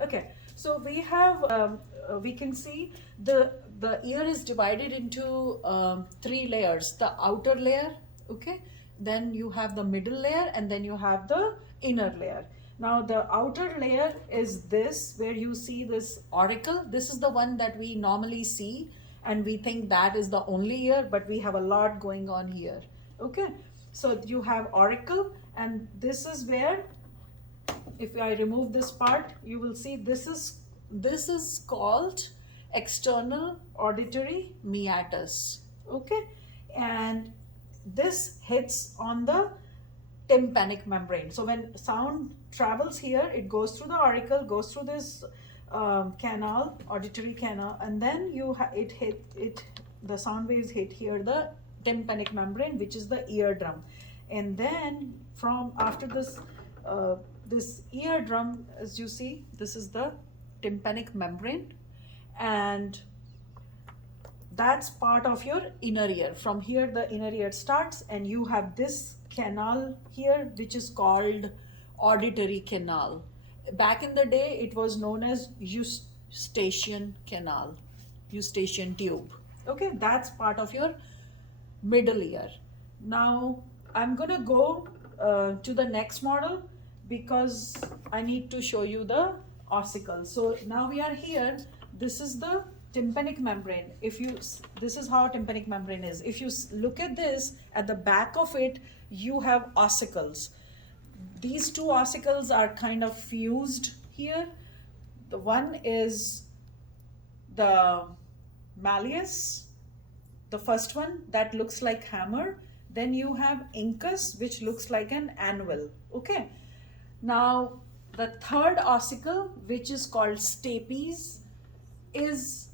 Okay, so we have we can see the ear is divided into three layers. The outer layer, okay, then you have the middle layer, and then you have the inner layer. Now the outer layer is this, where you see this auricle. This is the one that we normally see, and we think that is the only ear, but we have a lot going on here. Okay, so you have auricle, and this is where, if I remove this part, you will see this is called external auditory meatus. Okay, and this hits on the tympanic membrane. So when sound travels here, it goes through the auricle, goes through this canal, auditory canal, and then the sound waves hit here the tympanic membrane, which is the eardrum. And then from after this eardrum, as you see, this is the tympanic membrane, and that's part of your inner ear. From here the inner ear starts, and you have this canal here, which is called auditory canal. Back in the day, it was known as eustachian canal, eustachian tube. Okay, that's part of your middle ear. Now I'm gonna go to the next model, because I need to show you the ossicles. So now we are here. This is the tympanic membrane. This is how tympanic membrane is. If you look at this, at the back of it, you have ossicles. These two ossicles are kind of fused here. The one is the malleus, the first one that looks like hammer. Then you have incus, which looks like an anvil. Okay. Now the third ossicle, which is called stapes, is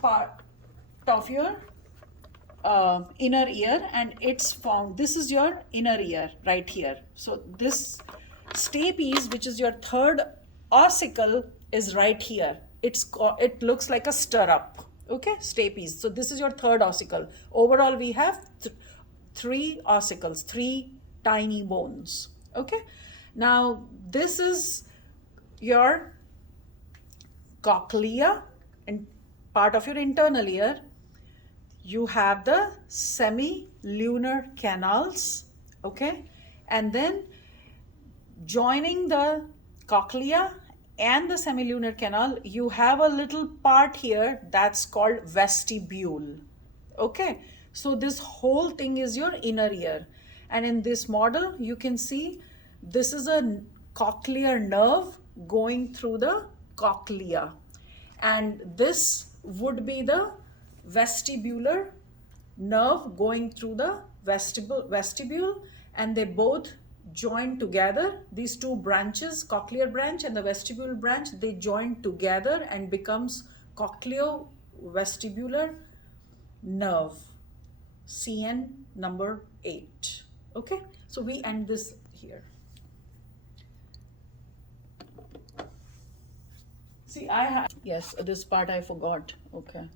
part of your inner ear, and it's found, this is your inner ear right here. So this stapes, which is your third ossicle, is right here. It looks like a stirrup. Okay, stapes. So this is your third ossicle. Overall we have three ossicles, three tiny bones. Okay, now this is your cochlea, and part of your internal ear. You have the semilunar canals. Okay, and then joining the cochlea and the semilunar canal, you have a little part here that's called vestibule. Okay, so this whole thing is your inner ear. And in this model, you can see this is a cochlear nerve going through the cochlea, and this would be the vestibular nerve going through the vestibule, and they both join together. These two branches, cochlear branch and the vestibule branch, they join together and becomes cochleo-vestibular nerve, CN number 8. Okay, so we end this here. See, yes, this part I forgot. Okay.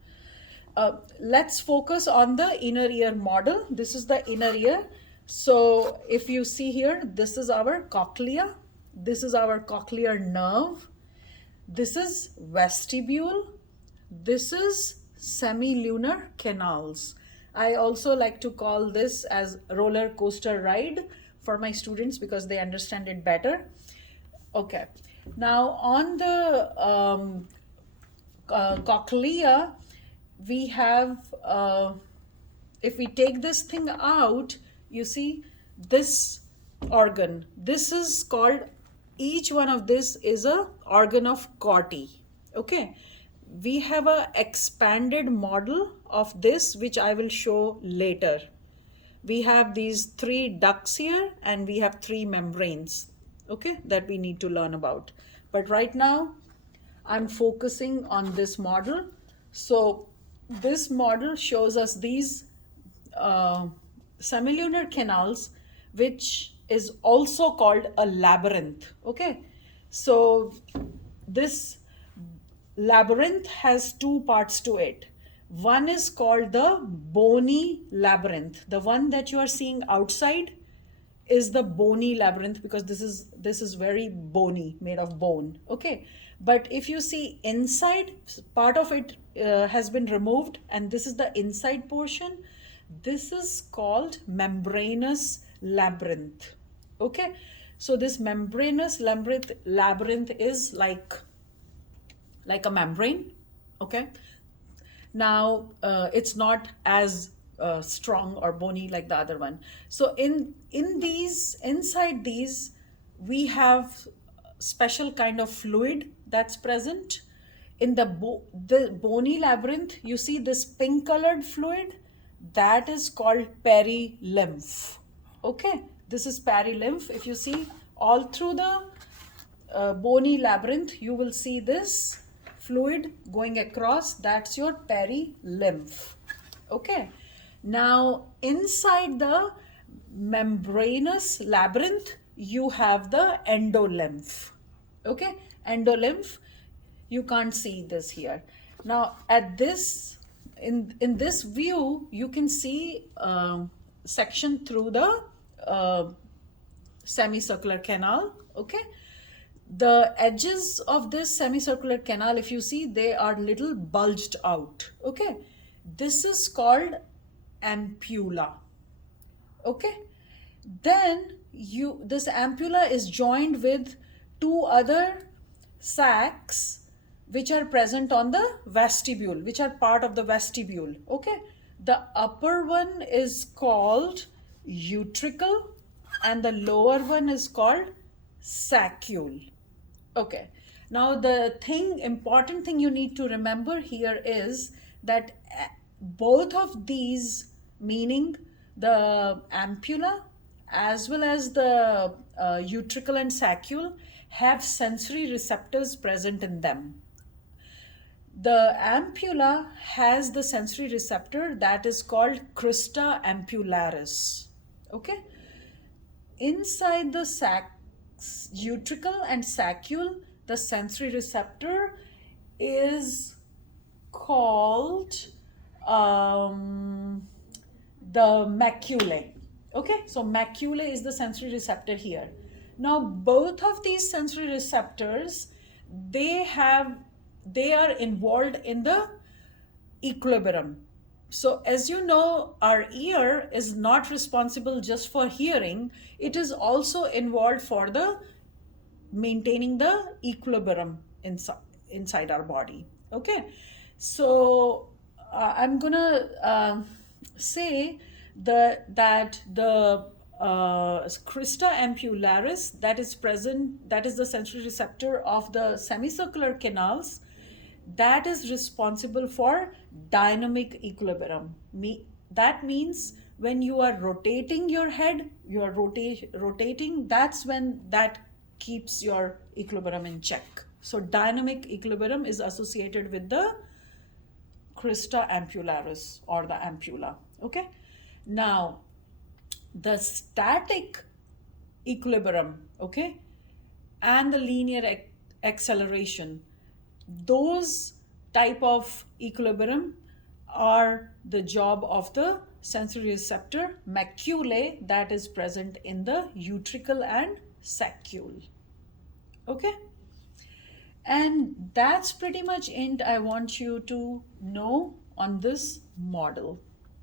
Let's focus on the inner ear model. This is the inner ear. So if you see here, this is our cochlea. This is our cochlear nerve. This is vestibule. This is semilunar canals. I also like to call this as roller coaster ride for my students because they understand it better. Okay. Now on the cochlea, we have, if we take this thing out, you see this organ. This is called, each one of this is a organ of Corti. Okay. We have a expanded model of this, which I will show later. We have these 3 ducts here, and we have 3 membranes, okay, that we need to learn about. But right now, I'm focusing on this model. So this model shows us these semilunar canals, which is also called a labyrinth. Okay, so this labyrinth has 2 parts to it. One is called the bony labyrinth. The one that you are seeing outside is the bony labyrinth, because this is very bony, made of bone. Okay, but if you see inside, part of it has been removed, and this is the inside portion. This is called membranous labyrinth. Okay, so this membranous labyrinth is like a membrane. Okay, now it's not as strong or bony like the other one. So in these, inside these, we have special kind of fluid that's present. In the bony labyrinth, you see this pink colored fluid, that is called perilymph. Okay, this is perilymph. If you see all through the bony labyrinth, you will see this fluid going across. That's your perilymph. Okay, now inside the membranous labyrinth, you have the endolymph. Okay, endolymph, you can't see this here. Now at this, in this view, you can see section through the semicircular canal. Okay, the edges of this semicircular canal, if you see, they are little bulged out. Okay, this is called ampulla. Okay, then this ampulla is joined with two other sacs which are present on the vestibule, which are part of the vestibule. Okay, the upper one is called utricle and the lower one is called saccule. Okay, now the important thing you need to remember here is that both of these, meaning the ampulla as well as the utricle and saccule, have sensory receptors present in them. The ampulla has the sensory receptor that is called crista ampullaris. Okay, inside the utricle and saccule, the sensory receptor is called the maculae. Okay, so maculae is the sensory receptor here. Now both of these sensory receptors, they are involved in the equilibrium. So as you know, our ear is not responsible just for hearing, it is also involved for the maintaining the equilibrium inside our body. Okay, so I'm gonna say that the crista ampullaris that is present, that is the sensory receptor of the semicircular canals, that is responsible for dynamic equilibrium. That means when you are rotating your head, you are rotating, that's when that keeps your equilibrium in check. So dynamic equilibrium is associated with the crista ampullaris or the ampulla. Okay, now the static equilibrium, okay, and the linear acceleration, those type of equilibrium are the job of the sensory receptor maculae that is present in the utricle and saccule. Okay, and that's pretty much it I want you to know on this model.